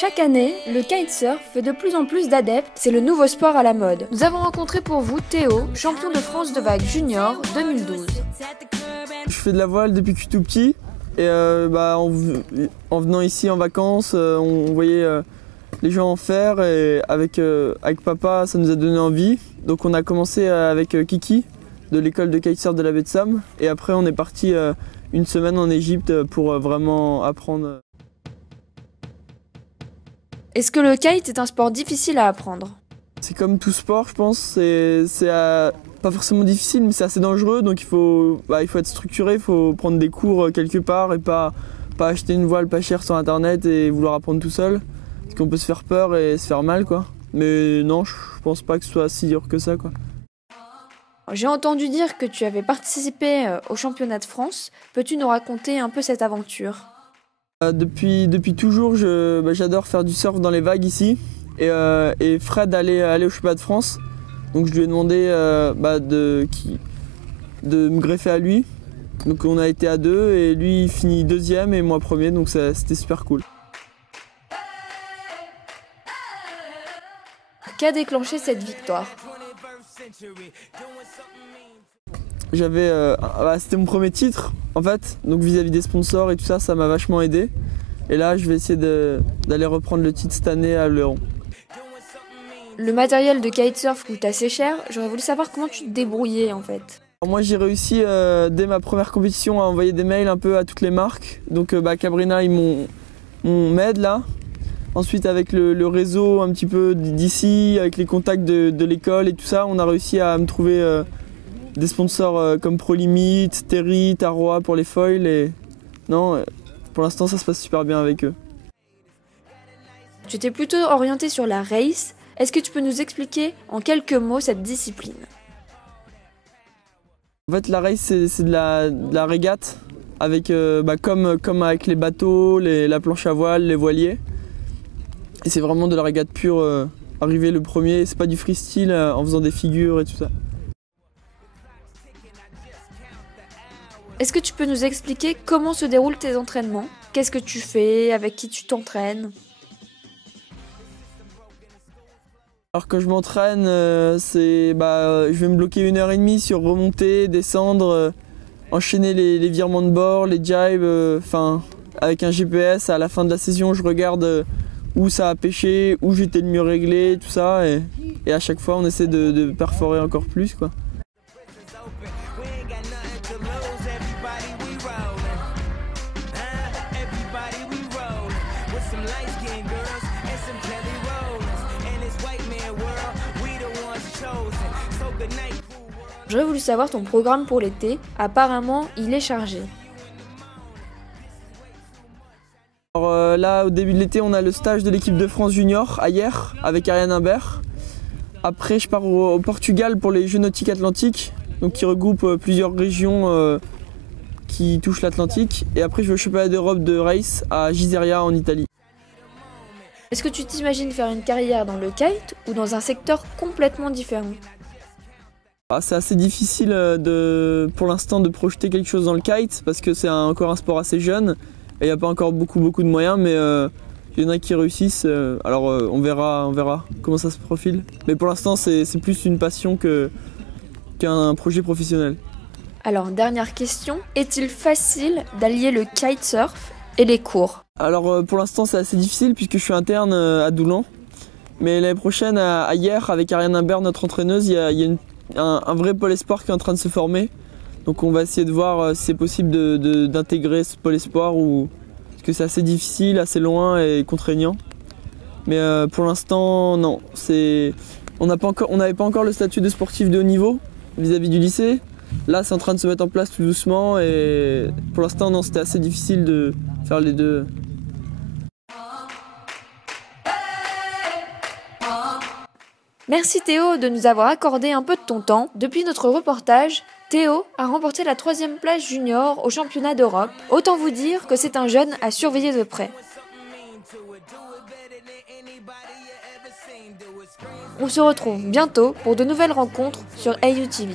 Chaque année, le kitesurf fait de plus en plus d'adeptes, c'est le nouveau sport à la mode. Nous avons rencontré pour vous Théo, champion de France de vague junior 2012. Je fais de la voile depuis que je suis tout petit et en venant ici en vacances, on voyait les gens en faire et avec papa ça nous a donné envie. Donc on a commencé avec Kiki de l'école de kitesurf de la baie de Somme et après on est parti une semaine en Égypte pour vraiment apprendre. Est-ce que le kite est un sport difficile à apprendre? C'est comme tout sport, je pense. C'est pas forcément difficile, mais c'est assez dangereux. Donc il faut être structuré, il faut prendre des cours quelque part et pas acheter une voile pas chère sur internet et vouloir apprendre tout seul. Parce qu'on peut se faire peur et se faire mal, quoi. Mais non, je pense pas que ce soit si dur que ça, quoi. J'ai entendu dire que tu avais participé au championnat de France. Peux-tu nous raconter un peu cette aventure? Depuis toujours, j'adore faire du surf dans les vagues ici. Et Fred allait au championnat de France. Donc je lui ai demandé de me greffer à lui. Donc on a été à deux et lui il finit deuxième et moi premier. Donc c'était super cool. Qu'a déclenché cette victoire? C'était mon premier titre en fait, donc vis-à-vis des sponsors et tout ça, ça m'a vachement aidé. Et là, je vais essayer d'aller reprendre le titre cette année à Léon. Le matériel de kitesurf coûte assez cher. J'aurais voulu savoir comment tu te débrouillais en fait. Alors moi, j'ai réussi dès ma première compétition à envoyer des mails un peu à toutes les marques. Donc Cabrina, ils m'aident là. Ensuite, avec le réseau un petit peu d'ici, avec les contacts de l'école et tout ça, on a réussi à me trouver des sponsors comme ProLimit, Terry, Taroa pour les foils et non, pour l'instant ça se passe super bien avec eux. Tu t'es plutôt orienté sur la race. Est-ce que tu peux nous expliquer en quelques mots cette discipline? En fait la race c'est de la régate avec, comme avec les bateaux, la planche à voile, les voiliers. Et c'est vraiment de la régate pure, arriver le premier, c'est pas du freestyle en faisant des figures et tout ça. Est-ce que tu peux nous expliquer comment se déroulent tes entraînements? Qu'est-ce que tu fais? Avec qui tu t'entraînes? Alors quand je m'entraîne, je vais me bloquer 1h30 sur remonter, descendre, enchaîner les virements de bord, les jibes, avec un GPS. À la fin de la saison, je regarde où ça a pêché, où j'étais le mieux réglé, tout ça. Et à chaque fois, on essaie de perforer encore plus, quoi. J'aurais voulu savoir ton programme pour l'été. Apparemment, il est chargé. Alors là, au début de l'été, on a le stage de l'équipe de France junior à Hyères avec Ariane Imbert. Après, je pars au Portugal pour les Jeux nautiques atlantiques, donc qui regroupent plusieurs régions qui touchent l'Atlantique. Et après, je vais au championnat d'Europe de race à Giseria en Italie. Est-ce que tu t'imagines faire une carrière dans le kite ou dans un secteur complètement différent? C'est assez difficile pour l'instant de projeter quelque chose dans le kite parce que c'est encore un sport assez jeune et il n'y a pas encore beaucoup de moyens, mais il y en a qui réussissent, alors on verra comment ça se profile. Mais pour l'instant c'est plus une passion qu'un projet professionnel. Alors dernière question, est-il facile d'allier le kitesurf et les cours? Alors pour l'instant c'est assez difficile puisque je suis interne à Doulan, mais l'année prochaine à Hyères avec Ariane Imbert, notre entraîneuse, il y a un vrai pôle espoir qui est en train de se former. Donc on va essayer de voir si c'est possible d'intégrer ce pôle espoir parce que c'est assez difficile, assez loin et contraignant. Mais pour l'instant non, on n'avait pas encore le statut de sportif de haut niveau vis-à-vis du lycée. Là c'est en train de se mettre en place tout doucement et pour l'instant non, c'était assez difficile de faire les deux. Merci Théo de nous avoir accordé un peu de ton temps. Depuis notre reportage, Théo a remporté la 3e place junior au championnat d'Europe. Autant vous dire que c'est un jeune à surveiller de près. On se retrouve bientôt pour de nouvelles rencontres sur AU TV.